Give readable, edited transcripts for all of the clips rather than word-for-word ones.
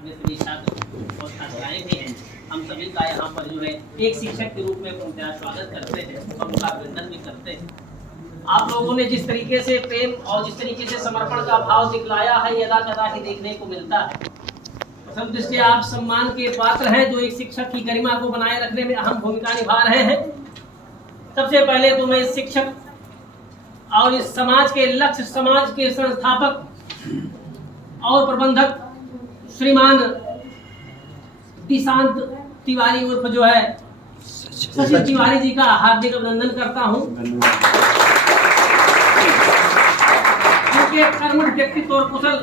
अपने सभी छात्र और छात्राएं भी हैं, हम सभी का यहाँ पर जो है एक शिक्षक के रूप में पूर्णतः स्वागत करते हैं और उनका अभिनंदन भी करते हैं। आप लोगों ने जिस तरीके से प्रेम और जिस तरीके से समर्पण का भाव दिखलाया है, यदा कदा ही देखने को मिलता है। प्रथम दृष्टया आप सम्मान के पात्र हैं, जो एक शिक्षक की गरिमा को बनाए रखने में अहम भूमिका निभा रहे हैं। सबसे पहले तो मैं शिक्षक और इस समाज के लक्ष्य समाज के संस्थापक और प्रबंधक श्रीमान दिशांत तिवारी उर्फ जो है सचिन तिवारी जी का हार्दिक अभिनंदन करता हूं। उनके कर्मठ व्यक्तित्व और कुशल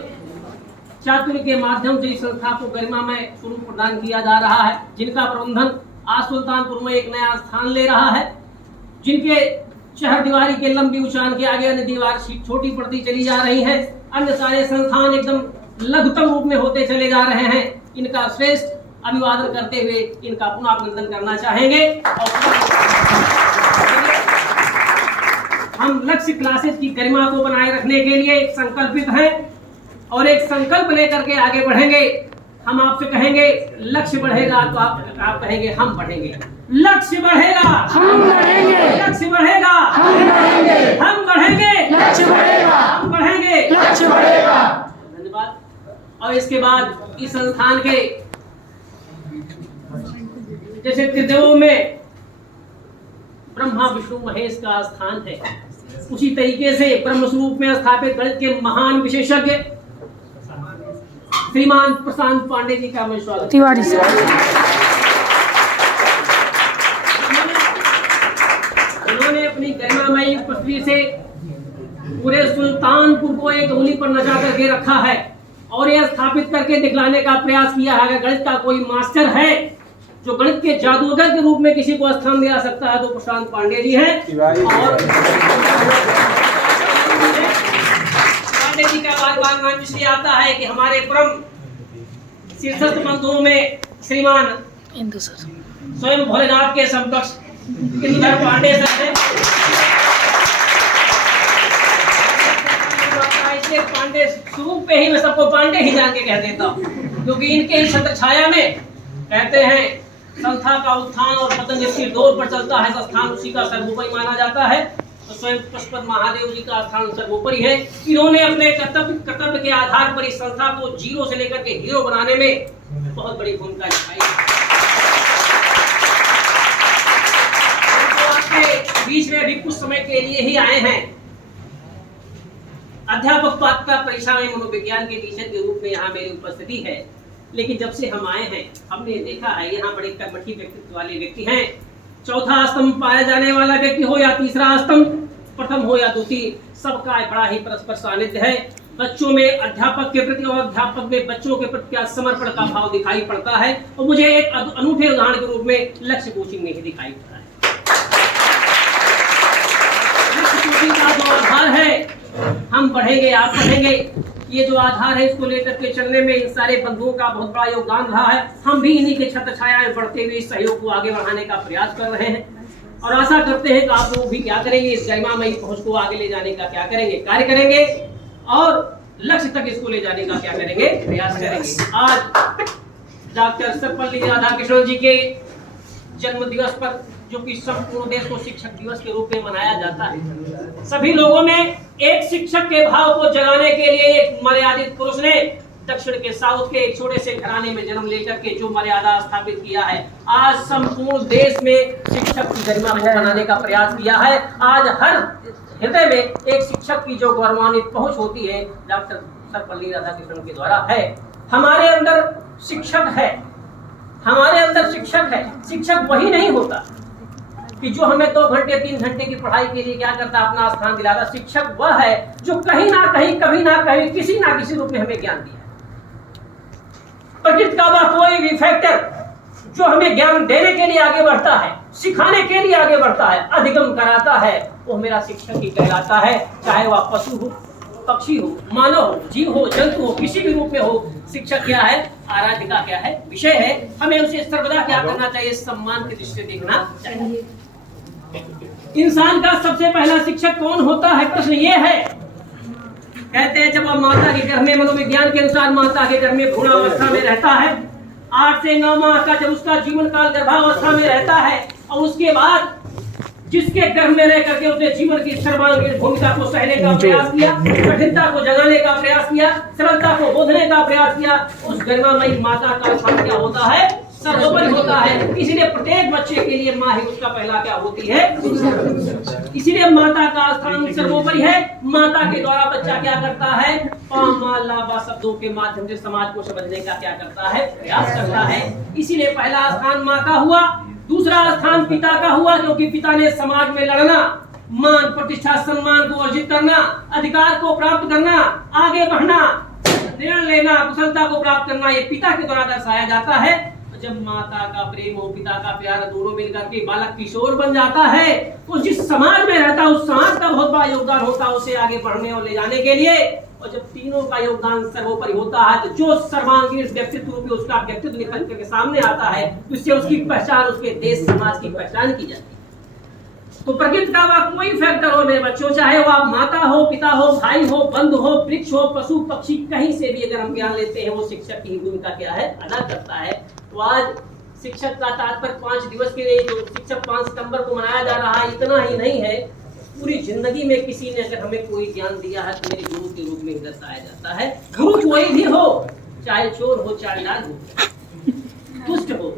चातुर्य के माध्यम से इस संस्था को गरिमामय स्वरूप प्रदान किया जा रहा है, जिनका प्रबंधन आज सुल्तानपुर में एक नया स्थान ले रहा है, जिनके शहर दीवारी के लंबी उछाल के आगे अन्य दीवार छोटी पड़ती चली जा रही है, अन्य सारे संस्थान एकदम लघुतम रूप में होते चले जा रहे हैं। इनका श्रेष्ठ अभिवादन करते हुए इनका पुनः अभिनंदन करना चाहेंगे। और हम लक्ष्य क्लासेस की गरिमा को बनाए रखने के लिए एक संकल्पित हैं और एक संकल्प लेकर के आगे बढ़ेंगे। हम आपसे कहेंगे लक्ष्य बढ़ेगा तो आप कहेंगे हम बढ़ेंगे। लक्ष्य बढ़ेगा हम बढ़ेंगे, लक्ष्य बढ़ेगा हम बढ़ेंगे, हम बढ़ेंगे, लक्ष्य बढ़ेगा, हम बढ़ेंगे, लक्ष्य बढ़ेगा। धन्यवाद। और इसके बाद इस संस्थान के जैसे त्रिदेवों में ब्रह्मा विष्णु महेश का स्थान है, उसी तरीके से ब्रह्म स्वरूप में स्थापित गणित के महान विशेषज्ञ श्रीमान प्रशांत पांडे जी का मैं स्वागत तिवारी से उन्होंने अपनी गरिमामयी उपस्थिति से पूरे सुल्तानपुर को एक उंगली पर नचा करके रखा है और यह स्थापित करके दिखलाने का प्रयास किया है। अगर गणित का कोई मास्टर है जो गणित के जादूगर के रूप में किसी को स्थान दिला सकता है तो प्रशांत पांडे जी हैं। और पांडे जी का बार-बार नाम इसलिए आता है कि हमारे परम शीर्षस्थ बंधुओं में श्रीमान इंदु सर स्वयं भोलेनाथ के समकक्ष इंदुधर पांडे सर हैं। इसलिए पांडे स्वरूप पे ही मैं सबको पांडे ही जान के कह देता हूँ, क्योंकि इनके ही छत्र छाया में कहते हैं संस्था का उत्थान और पतन जिसकी दौर पर चलता है, स्थान उसी का सर्वोपरि माना जाता है। तो स्वयं पशुपत महादेव जी का स्थान सर्वोपरि है। इन्होंने अपने कर्तव्य के आधार पर इस संस्था को जीरो से लेकर के हीरो बनाने में बहुत बड़ी भूमिका निभाई। तो आपके बीच में अभी कुछ समय के लिए ही आए हैं। अध्यापक पात्रता परीक्षा में मनोविज्ञान के टीचर के रूप में यहाँ मेरी उपस्थिति है, लेकिन जब से हम आए हैं हमने देखा है यहाँ बड़े कर्मठी व्यक्तित्व वाले व्यक्ति हैं। चौथा स्तंभ पाया जाने वाला व्यक्ति हो या तीसरा स्तंभ, प्रथम हो या द्वितीय, सबका बड़ा ही परस्पर सानिध्य है। बच्चों में अध्यापक के प्रति और अध्यापक में बच्चों के प्रति समर्पण का भाव दिखाई पड़ता है और मुझे एक अनूठे उदाहरण के रूप में लक्ष्य कोचिंग में ही दिखाई पड़ता है। लक्ष्य कोचिंग का जो आधार है, हम पढ़ेंगे आप पढ़ेंगे, ये जो आधार है इसको लेकर के चलने में इन सारे बंधुओं का बहुत बड़ा योगदान रहा है। हम भी इन्हीं के छत्र छाया में बढ़ते हुए इस सहयोग को आगे बढ़ाने का प्रयास कर रहे हैं और आशा करते हैं कि आप लोग भी क्या करेंगे, इस गरिमामयी पहुंच को आगे ले जाने का क्या करेंगे, कार्य करेंगे और लक्ष्य तक इसको ले जाने का क्या करेंगे, प्रयास करेंगे। आज डॉक्टर सर्वपल्ली राधाकृष्णन जी के जन्म दिवस पर, जो कि संपूर्ण देश को शिक्षक दिवस के रूप में मनाया जाता है, सभी लोगों में एक शिक्षक के भाव को जगाने के लिए एक मर्यादित पुरुष ने दक्षिण के साउथ के एक छोटे से घराने में जन्म लेकर के जो मर्यादा स्थापित किया है, आज संपूर्ण देश में शिक्षक की गरिमा को बनाने का प्रयास किया है। आज हर हृदय में एक शिक्षक की जो गौरवान्वित पहुंच होती है, डॉक्टर सर्वपल्ली राधाकृष्णन के द्वारा है। हमारे अंदर शिक्षक है, हमारे अंदर शिक्षक है। शिक्षक वही नहीं होता कि जो हमें 2 घंटे 3 घंटे की पढ़ाई के लिए क्या करता, अपना स्थान दिलाता। शिक्षक वह है जो कहीं ना कहीं, कभी ना कहीं, किसी ना किसी रूप में हमें ज्ञान दिया। प्रकृति का वह कोई भी फैक्टर जो हमें ज्ञान देने के लिए आगे बढ़ता है, सिखाने के लिए आगे बढ़ता है, अधिगम कराता है, वो मेरा शिक्षक ही कहलाता है। चाहे वह पशु हो, पक्षी हो, मानव हो, जीव हो, जंतु हो, किसी भी रूप में हो, शिक्षक क्या है, आराध्य का क्या है, विषय है। हमें उसे सर्वदा क्या करना चाहिए, सम्मान की दृष्टि से देखना चाहिए। इंसान का सबसे पहला शिक्षक कौन होता है, प्रश्न ये है। कहते हैं जब अब माता के गर्भ में, मनोविज्ञान के अनुसार माता के गर्भ में भ्रूणावस्था में रहता है, 8 से 9 माह का जब उसका जीवन काल गर्भावस्था में रहता है, और उसके बाद जिसके गर्भ में रह करके उसने जीवन की सर्वांगीण भूमिका को सहने का प्रयास किया, कठिनता को जगाने का प्रयास किया, सरलता को बोधने का प्रयास किया, उस गरिमामयी माता का स्थान क्या होता है? सर्वोपरि होता है। इसीलिए प्रत्येक बच्चे के लिए माँ ही उसका पहला क्या होती है? इसीलिए माता का स्थान सर्वोपरि है। माता के द्वारा बच्चा क्या करता है? पामालाबा शब्दों के माध्यम से समाज को समझने का क्या करता है? प्रयास करता है। इसीलिए पहला स्थान माँ का हुआ, दूसरा स्थान पिता का हुआ, क्योंकि पिता ने समाज में लड़ना, मान प्रतिष्ठा सम्मान को अर्जित करना, अधिकार को प्राप्त करना, आगे बढ़ना, निर्णय लेना, कुशलता को प्राप्त करना, ये पिता के द्वारा दर्शाया जाता है। जब माता का प्रेम और पिता का प्यार दोनों मिलकर के बालक किशोर बन जाता है, तो जिस समाज में रहता है उस समाज का बहुत बड़ा योगदान होता है उसे आगे बढ़ने और ले जाने के लिए। और जब तीनों का योगदान सर्वोपरि होता है, तो जो सर्वांगीण व्यक्तित्व रूपी उसका व्यक्तित्व निकल करके सामने आता है, उससे उसकी पहचान उसके देश समाज की पहचान की जाती है। तो प्रकृति का वह कोई फैक्टर हो मेरे बच्चों, चाहे वो आप माता हो, पिता हो, भाई हो, बंधु हो, वृक्ष हो, पशु पक्षी, कहीं से भी अगर हम ज्ञान लेते हैं, वो शिक्षक की भूमिका क्या है? अदा करता है। तो आज शिक्षक का तात्पर्य 5 दिवस के लिए जो शिक्षक 5 सितंबर को मनाया जा रहा है, इतना ही नहीं है, पूरी जिंदगी में किसी ने अगर हमें कोई ज्ञान दिया है तो मेरे गुरु के रूप में दर्शाया जाता है। गुरु कोई भी हो, चाहे चोर हो, चाहे लाल हो, दुष्ट हो,